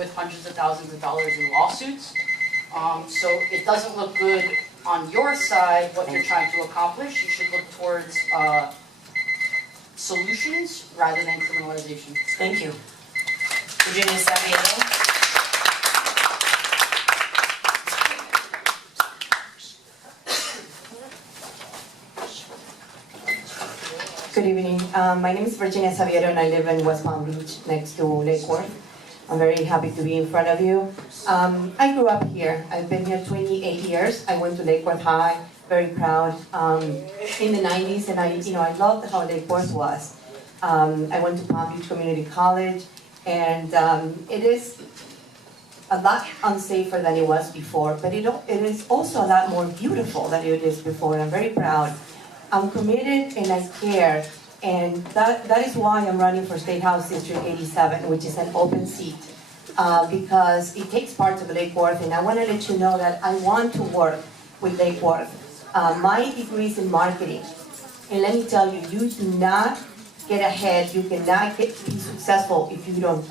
with hundreds of thousands of dollars in lawsuits. So it doesn't look good on your side, what you're trying to accomplish. You should look towards solutions rather than criminalization. Thank you. Virginia Saviano. Good evening. My name is Virginia Saviano and I live in West Palm Beach next to Lake Worth. I'm very happy to be in front of you. I grew up here. I've been here 28 years. I went to Lake Worth High, very proud. In the 90s, and I loved how Lake Worth was. I went to Palm Beach Community College, and it is a lot unsafer than it was before, but it is also a lot more beautiful than it is before, and I'm very proud. I'm committed and I care, and that is why I'm running for State House District 87, which is an open seat, because it takes parts of Lake Worth, and I want to let you know that I want to work with Lake Worth. My degree is in marketing, and let me tell you, you do not get ahead, you cannot be successful if you don't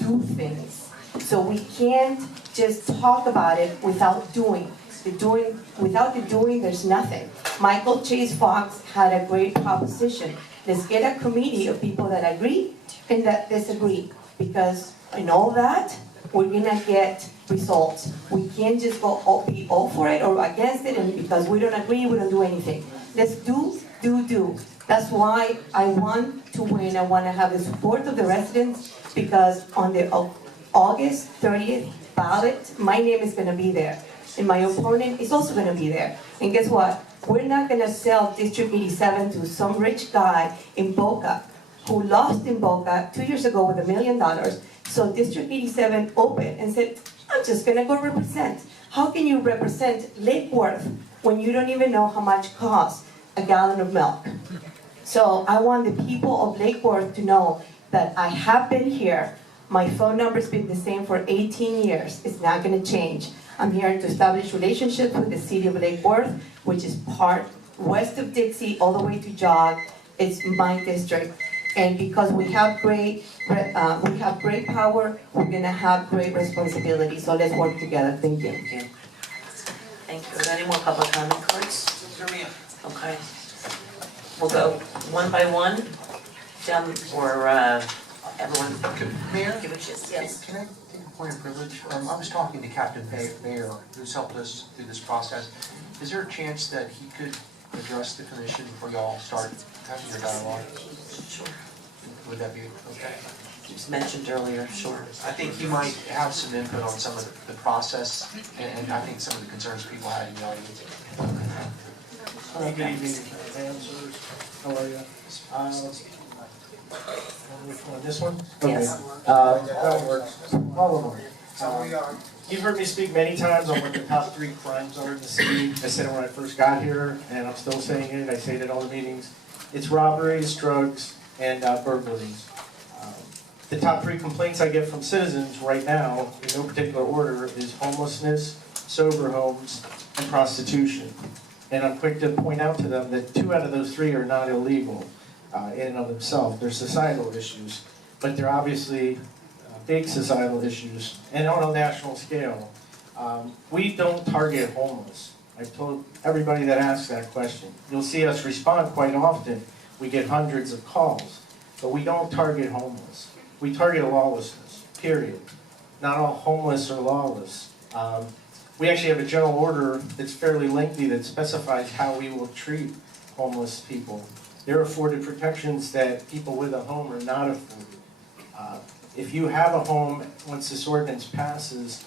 do things. So we can't just talk about it without doing. Without the doing, there's nothing. Michael Chase Fox had a great proposition. Let's get a committee of people that agree and that disagree, because in all that, we're gonna get results. We can't just go be all for it or against it, and because we don't agree, we don't do anything. Let's do. That's why I want to win. I want to have the support of the residents, because on the August 30th ballot, my name is gonna be there. And my opponent is also going to be there. And guess what? We're not going to sell District 87 to some rich guy in Boca who lost in Boca 2 years ago with $1 million. So District 87 opened and said, I'm just going to go represent. How can you represent Lake Worth when you don't even know how much costs a gallon of milk? So I want the people of Lake Worth to know that I have been here. My phone number's been the same for 18 years. It's not going to change. I'm here to establish relationships with the city of Lake Worth, which is part west of Dixie, all the way to Jog. It's my district, and because we have great power, we're gonna have great responsibility. So let's work together. Thank you. Thank you. Thank you. Are there any more public comment cards? Okay. We'll go one by one. Or everyone. Mayor? Give a chance. Yes. Can I take a point of privilege? I was talking to Captain Bayer, who's helped us through this process. Is there a chance that he could address the commission before y'all start having your dialogue? Sure. Would that be okay? It was mentioned earlier, sure. I think he might have some input on some of the process, and I think some of the concerns people had in the audience. Good evening, answers. How are you? Which one? This one? Yes. That works. All of them. You've heard me speak many times on what the top 3 crimes are in the city. I said it when I first got here, and I'm still saying it. I say it at all the meetings. It's robberies, drugs, and burglaries. The top 3 complaints I get from citizens right now, in no particular order, is homelessness, sober homes, and prostitution. And I'm quick to point out to them that 2 out of those 3 are not illegal in and of themselves. They're societal issues, but they're obviously big societal issues, and on a national scale. We don't target homeless. I've told everybody that asks that question. You'll see us respond quite often. We get hundreds of calls, but we don't target homeless. We target lawlessness, period. Not all homeless are lawless. We actually have a general order that's fairly lengthy that specifies how we will treat homeless people. They're afforded protections that people with a home are not afforded. If you have a home, once this ordinance passes,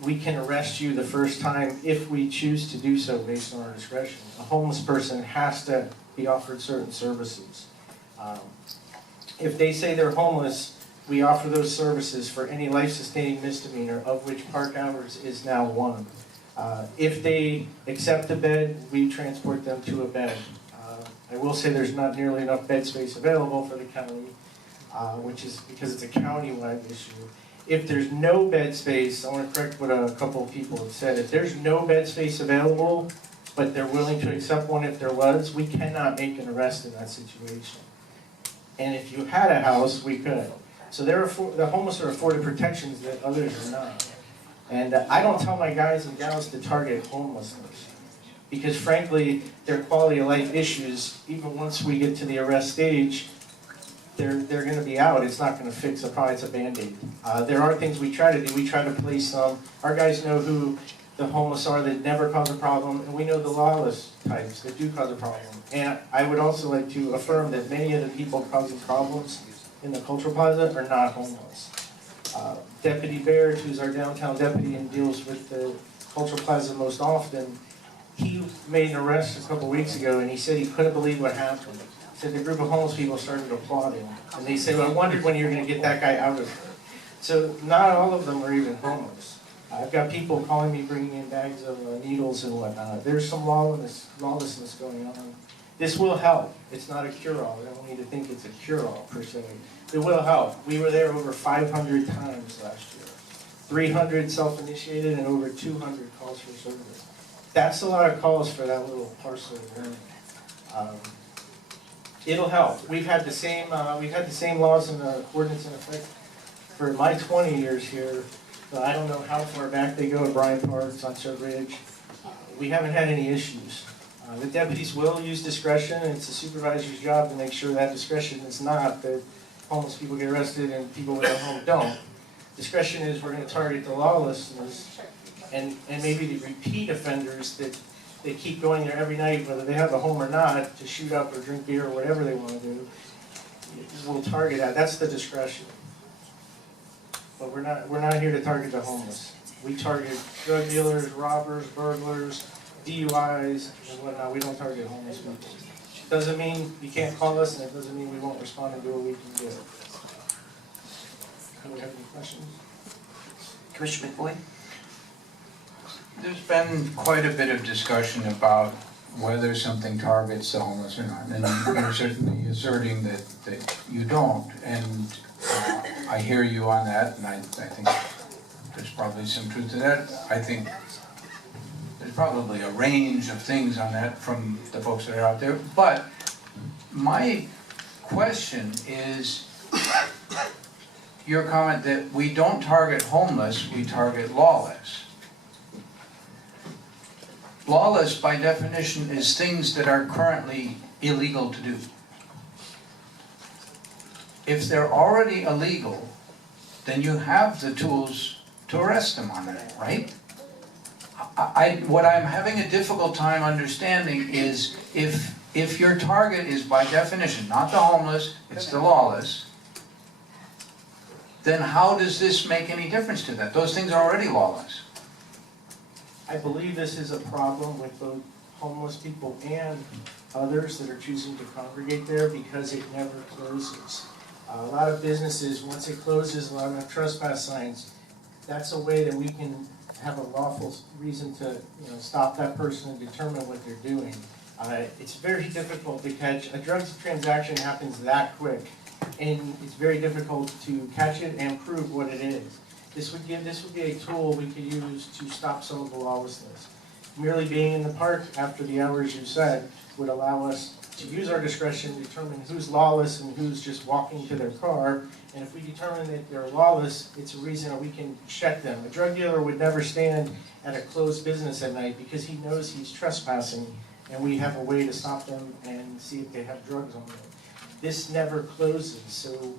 we can arrest you the first time if we choose to do so based on our discretion. A homeless person has to be offered certain services. If they say they're homeless, we offer those services for any life-sustaining misdemeanor, of which park hours is now 1. If they accept a bed, we transport them to a bed. I will say there's not nearly enough bed space available for the county, which is because it's a county-wide issue. If there's no bed space, I want to correct what a couple of people have said. If there's no bed space available, but they're willing to accept one if there was, we cannot make an arrest in that situation. And if you had a house, we could. So the homeless are afforded protections that others are not. And I don't tell my guys and gals to target homelessness, because frankly, their quality of life issues, even once we get to the arrest stage, they're going to be out. It's not going to fix a problem. It's a Band-Aid. There are things we try to do. We try to place our guys know who the homeless are that never cause a problem, and we know the lawless types that do cause a problem. And I would also like to affirm that many of the people causing problems in the Cultural Plaza are not homeless. Deputy Baird, who's our downtown deputy and deals with the Cultural Plaza most often, he made an arrest a couple weeks ago, and he said he couldn't believe what happened. He said the group of homeless people started applauding, and they said, well, I wondered when you were going to get that guy out of here. So not all of them are even homeless. I've got people calling me, bringing in bags of needles and whatnot. There's some lawlessness going on. This will help. It's not a cure-all. I don't need to think it's a cure-all, per se. It will help. We were there over 500 times last year. 300 self-initiated and over 200 calls for service. That's a lot of calls for that little parcel of land. It'll help. We've had the same laws and ordinance in effect for my 20 years here. I don't know how far back they go at Bryant Parks, on Surf Ridge. We haven't had any issues. The deputies will use discretion, and it's the supervisor's job to make sure that discretion is not that homeless people get arrested and people without home don't. Discretion is we're going to target the lawlessness and maybe the repeat offenders that they keep going there every night, whether they have a home or not, to shoot up or drink beer or whatever they want to do. We'll target that. That's the discretion. But we're not here to target the homeless. We target drug dealers, robbers, burglars, DUIs, and whatnot. We don't target homeless people. Doesn't mean you can't call us, and it doesn't mean we won't respond and do what we can do. Do we have any questions? Commissioner McBoyd? There's been quite a bit of discussion about whether something targets the homeless or not, and you're certainly asserting that you don't, and I hear you on that, and I think there's probably some truth to that. I think there's probably a range of things on that from the folks that are out there, but my question is your comment that we don't target homeless, we target lawless. Lawless, by definition, is things that are currently illegal to do. If they're already illegal, then you have the tools to arrest them on that, right? What I'm having a difficult time understanding is if your target is by definition not the homeless, it's the lawless, then how does this make any difference to that? Those things are already lawless. I believe this is a problem with both homeless people and others that are choosing to congregate there because it never closes. A lot of businesses, once it closes, a lot of trespass signs. That's a way that we can have a lawful reason to stop that person and determine what they're doing. It's very difficult to catch. A drugs transaction happens that quick, and it's very difficult to catch it and prove what it is. This would be a tool we could use to stop some of the lawlessness. Merely being in the park after the hours you said would allow us to use our discretion to determine who's lawless and who's just walking to their car. And if we determine that they're lawless, it's a reason that we can check them. A drug dealer would never stand at a closed business at night because he knows he's trespassing, and we have a way to stop them and see if they have drugs on them. This never closes, so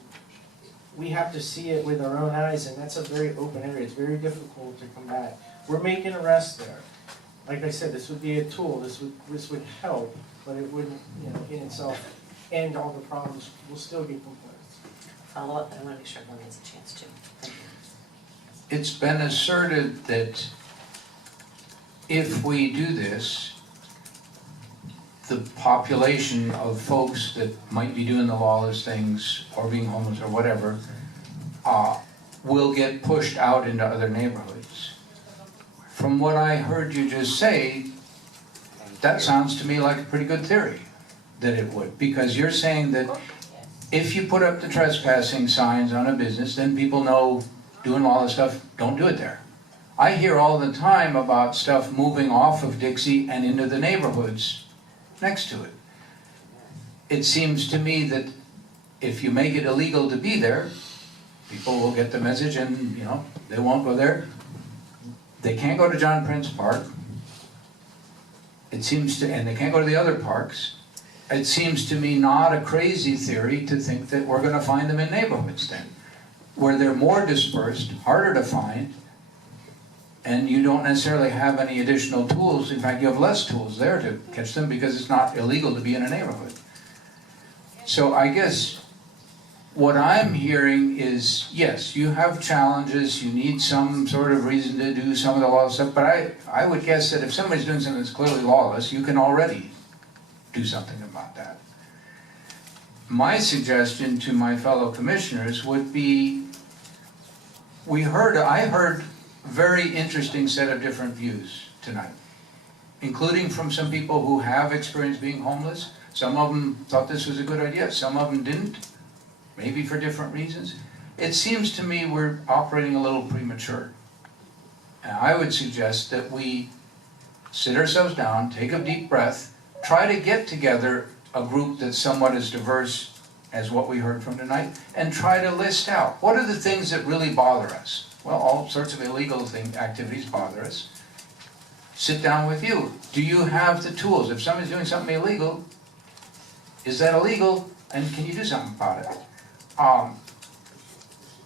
we have to see it with our own eyes, and that's a very open area. It's very difficult to combat. We're making arrests there. Like I said, this would be a tool. This would help, but it wouldn't, in itself end all the problems. We'll still get complaints. Follow up, I want to make sure everyone gets a chance to. Thank you. It's been asserted that if we do this, the population of folks that might be doing the lawless things or being homeless or whatever will get pushed out into other neighborhoods. From what I heard you just say, that sounds to me like a pretty good theory that it would, because you're saying that if you put up the trespassing signs on a business, then people know doing lawless stuff, don't do it there. I hear all the time about stuff moving off of Dixie and into the neighborhoods next to it. It seems to me that if you make it illegal to be there, People will get the message and, they won't go there. They can't go to John Prince Park. It seems to, and they can't go to the other parks. It seems to me not a crazy theory to think that we're gonna find them in neighborhoods then, where they're more dispersed, harder to find, and you don't necessarily have any additional tools. In fact, you have less tools there to catch them because it's not illegal to be in a neighborhood. So I guess what I'm hearing is, yes, you have challenges, you need some sort of reason to do some of the law stuff, but I would guess that if somebody's doing something that's clearly lawless, you can already do something about that. My suggestion to my fellow commissioners would be, I heard a very interesting set of different views tonight, including from some people who have experience being homeless. Some of them thought this was a good idea, some of them didn't, maybe for different reasons. It seems to me we're operating a little premature. And I would suggest that we sit ourselves down, take a deep breath, try to get together a group that's somewhat as diverse as what we heard from tonight, and try to list out, what are the things that really bother us? Well, all sorts of illegal activities bother us. Sit down with you. Do you have the tools? If somebody's doing something illegal, is that illegal? And can you do something about it?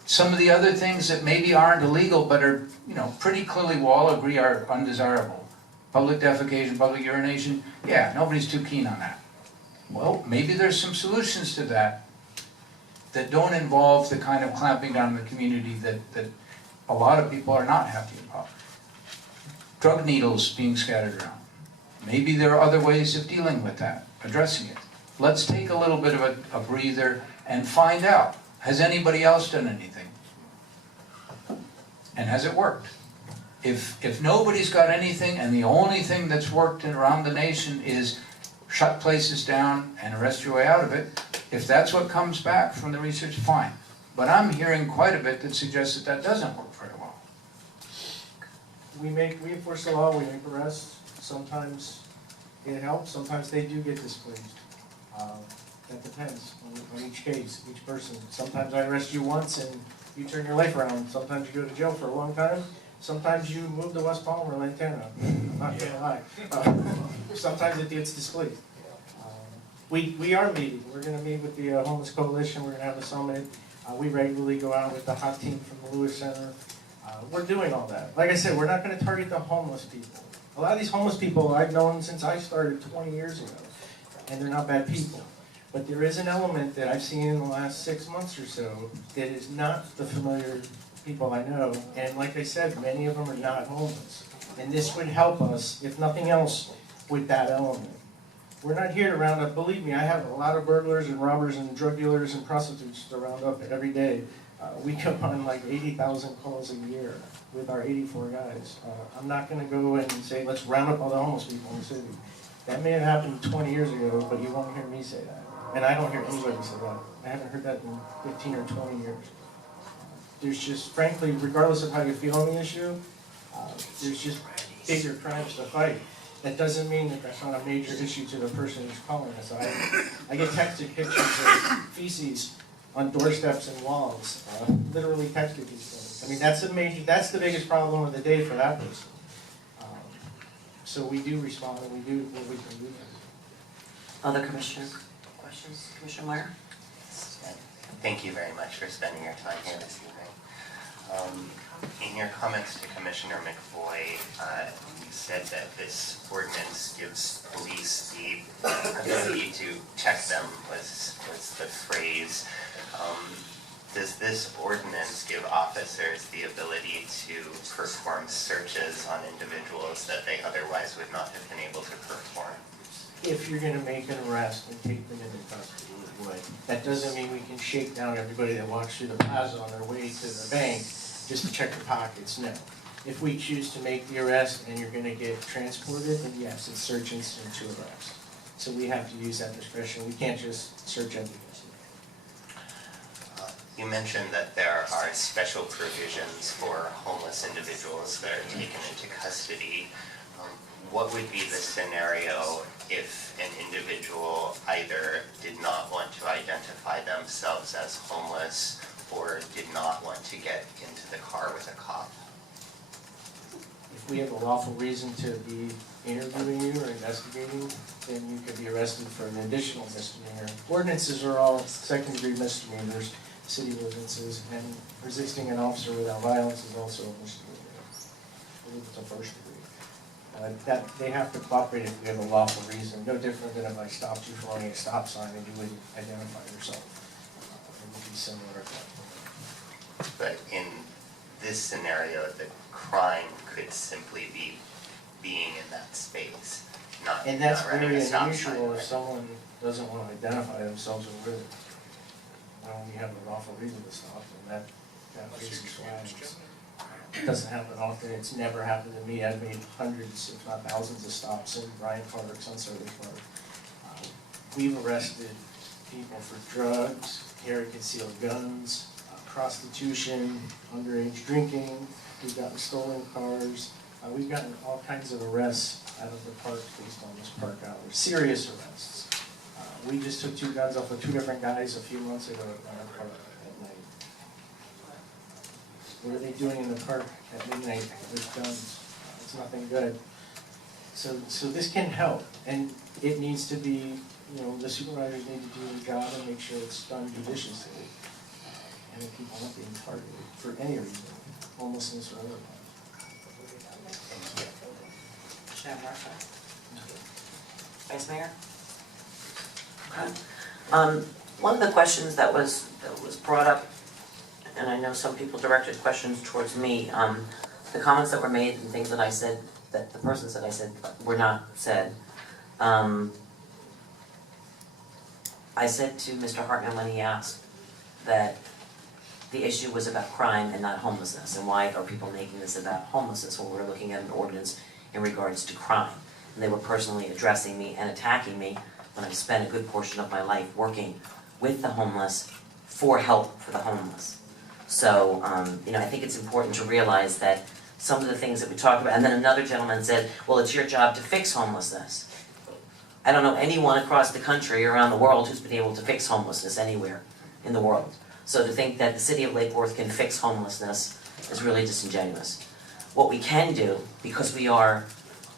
Some of the other things that maybe aren't illegal, but are, pretty clearly we all agree are undesirable. Public defecation, public urination, yeah, nobody's too keen on that. Well, maybe there's some solutions to that don't involve the kind of clamping down on the community that a lot of people are not happy about. Drug needles being scattered around. Maybe there are other ways of dealing with that, addressing it. Let's take a little bit of a breather and find out, has anybody else done anything? And has it worked? If nobody's got anything and the only thing that's worked around the nation is shut places down and arrest your way out of it, if that's what comes back from the research, fine. But I'm hearing quite a bit that suggests that doesn't work very well. We enforce the law, we make arrests. Sometimes it helps, sometimes they do get displeased. That depends on each case, each person. Sometimes I arrest you once and you turn your life around. Sometimes you go to jail for a long time. Sometimes you move to West Palm or Lantana. I'm not gonna lie. Sometimes it gets displeased. We are meeting. We're gonna meet with the Homeless Coalition. We're gonna have a summit. We regularly go out with the hot team from the Lewis Center. We're doing all that. Like I said, we're not gonna target the homeless people. A lot of these homeless people I've known since I started 20 years ago, and they're not bad people. But there is an element that I've seen in the last 6 months or so that is not the familiar people I know, and like I said, many of them are not homeless. And this would help us, if nothing else, with that element. We're not here to round up, believe me, I have a lot of burglars and robbers and drug dealers and prostitutes to round up every day. We come on like 80,000 calls a year with our 84 guys. I'm not gonna go and say, let's round up all the homeless people in the city. That may have happened 20 years ago, but you won't hear me say that. And I don't hear anybody say that. I haven't heard that in 15 or 20 years. There's just, frankly, regardless of how you feel on the issue, there's just bigger crimes to fight. That doesn't mean that that's not a major issue to the person who's calling us. I get texted pictures of feces on doorsteps and walls, literally texted these things. I mean, that's the biggest problem of the day for that person. So we do respond and we do what we can do. Other commissioner questions? Commissioner Meyer? Thank you very much for spending your time here this evening. In your comments to Commissioner McVoy, you said that this ordinance gives police the ability to check them, was the phrase. Does this ordinance give officers the ability to perform searches on individuals that they otherwise would not have been able to perform? If you're gonna make an arrest and take them into custody, it would. That doesn't mean we can shake down everybody that walks through the plaza on their way to the bank just to check their pockets, no. If we choose to make the arrest and you're gonna get transported, then yes, it's search incident to arrest. So we have to use that discretion. We can't just search everything. You mentioned that there are special provisions for homeless individuals that are taken into custody. What would be the scenario if an individual either did not want to identify themselves as homeless or did not want to get into the car with a cop? If we have a lawful reason to be interviewing you or investigating, then you could be arrested for an additional misdemeanor. Ordinances are all second-degree misdemeanors, city ordinances, and resisting an officer without violence is also a misdemeanor. I believe it's a first degree. That they have to cooperate if we have a lawful reason, no different than if I stopped you for running a stop sign and you wouldn't identify yourself. It would be similar to that. But in this scenario, the crime could simply be being in that space, not And that's not running very a stop sign. unusual if someone doesn't want to identify themselves or really. When you have a lawful reason to stop, and that raises flags. It doesn't happen often, it's never happened to me. I've made hundreds, if not thousands of stops in Bryant Parks, on Surrey Park. We've arrested people for drugs, carry concealed guns, prostitution, underage drinking. We've gotten stolen cars. We've gotten all kinds of arrests out of the park based on this park hours, serious arrests. We just took 2 guns off of 2 different guys a few months ago at our park at night. What are they doing in the park at midnight with guns? It's nothing good. So this can help, and it needs to be, the supervisors need to do their job and make sure it's done judiciously. And that people aren't being targeted for any reason, homelessness or otherwise. Sharon Marshall. Vice Mayor? Okay. One of the questions that was brought up, and I know some people directed questions towards me, the comments that were made and things that I said, that the persons that I said were not said. I said to Mr. Hartman when he asked that the issue was about crime and not homelessness, and why are people making this about homelessness when we're looking at an ordinance in regards to crime. And they were personally addressing me and attacking me when I spent a good portion of my life working with the homeless for help for the homeless. So, I think it's important to realize that some of the things that we talked about, and then another gentleman said, well, it's your job to fix homelessness. I don't know anyone across the country or around the world who's been able to fix homelessness anywhere in the world. So to think that the city of Lake Worth can fix homelessness is really disingenuous. What we can do, because we are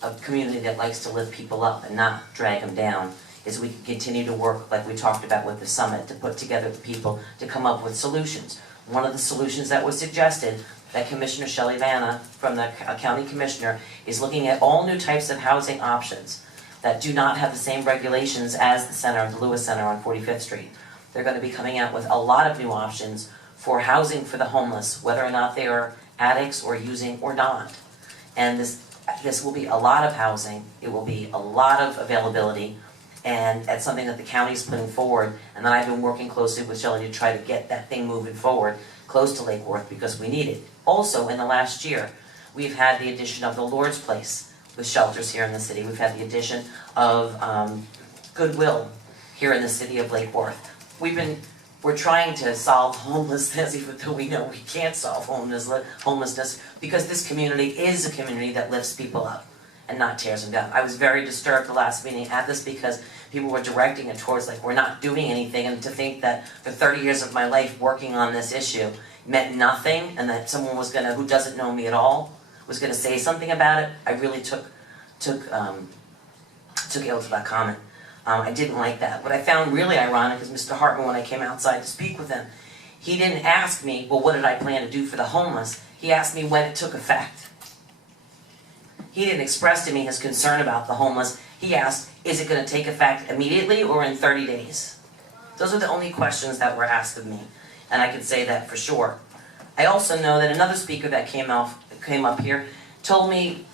a community that likes to lift people up and not drag them down, is we can continue to work like we talked about with the summit, to put together the people to come up with solutions. One of the solutions that was suggested, that Commissioner Shelley Vanna, from the county commissioner, is looking at all new types of housing options that do not have the same regulations as the center, the Lewis Center on 45th Street. They're going to be coming out with a lot of new options for housing for the homeless, whether or not they are addicts or using or not. And this will be a lot of housing, it will be a lot of availability, and that's something that the county is putting forward, and then I've been working closely with Shelley to try to get that thing moving forward close to Lake Worth because we need it. Also, in the last year, we've had the addition of the Lord's Place with shelters here in the city. We've had the addition of Goodwill here in the city of Lake Worth. We're trying to solve homelessness, even though we know we can't solve homelessness, because this community is a community that lifts people up and not tears them down. I was very disturbed the last meeting at this because people were directing it towards like we're not doing anything, and to think that for 30 years of my life working on this issue meant nothing, and that someone was gonna, who doesn't know me at all, was gonna say something about it. I really took ill to that comment. I didn't like that. What I found really ironic is Mr. Hartman, when I came outside to speak with him, he didn't ask me, well, what did I plan to do for the homeless? He asked me when it took effect. He didn't express to me his concern about the homeless. He asked, is it going to take effect immediately or in 30 days? Those are the only questions that were asked of me, and I can say that for sure. I also know that another speaker that came up here told me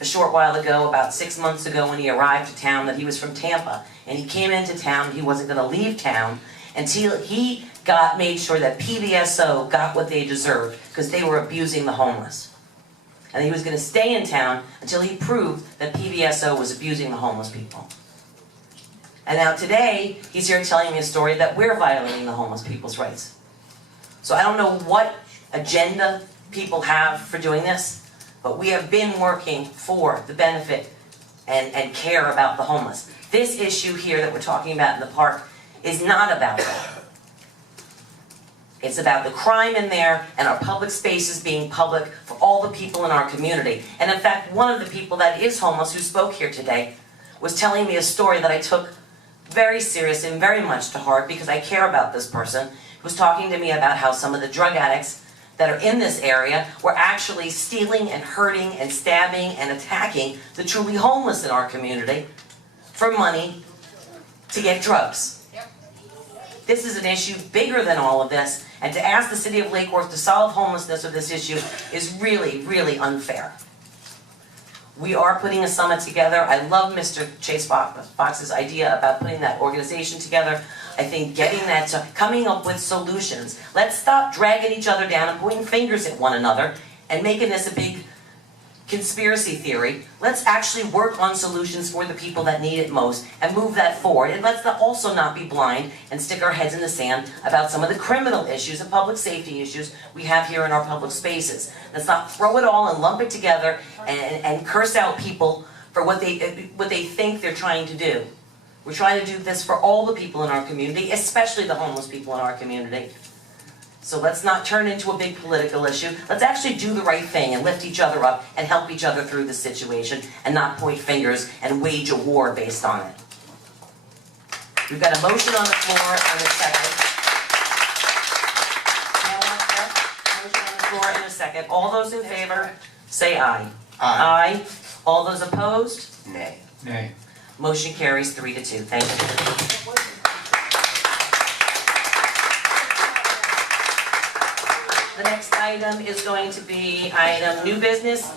a short while ago, about 6 months ago when he arrived to town, that he was from Tampa, and he came into town, he wasn't going to leave town until he made sure that PBSO got what they deserved, because they were abusing the homeless. And he was going to stay in town until he proved that PBSO was abusing the homeless people. And now today, he's here telling me a story that we're violating the homeless people's rights. So I don't know what agenda people have for doing this, but we have been working for the benefit and care about the homeless. This issue here that we're talking about in the park is not about that. It's about the crime in there and our public spaces being public for all the people in our community. And in fact, one of the people that is homeless who spoke here today was telling me a story that I took very serious and very much to heart because I care about this person. He was talking to me about how some of the drug addicts that are in this area were actually stealing and hurting and stabbing and attacking the truly homeless in our community for money to get drugs. This is an issue bigger than all of this, and to ask the city of Lake Worth to solve homelessness of this issue is really, really unfair. We are putting a summit together. I love Mr. Chase Fox's idea about putting that organization together. I think getting that, coming up with solutions. Let's stop dragging each other down and pointing fingers at one another and making this a big conspiracy theory. Let's actually work on solutions for the people that need it most and move that forward. And let's also not be blind and stick our heads in the sand about some of the criminal issues and public safety issues we have here in our public spaces. Let's not throw it all and lump it together and curse out people for what they think they're trying to do. We're trying to do this for all the people in our community, especially the homeless people in our community. So let's not turn it into a big political issue. Let's actually do the right thing and lift each other up and help each other through this situation and not point fingers and wage a war based on it. We've got a motion on the floor and a second. Motion on the floor and a second. All those in favor, say aye. Aye. All those opposed? Nay. Nay. Motion carries 3-2. Thank you. The next item is going to be item new business.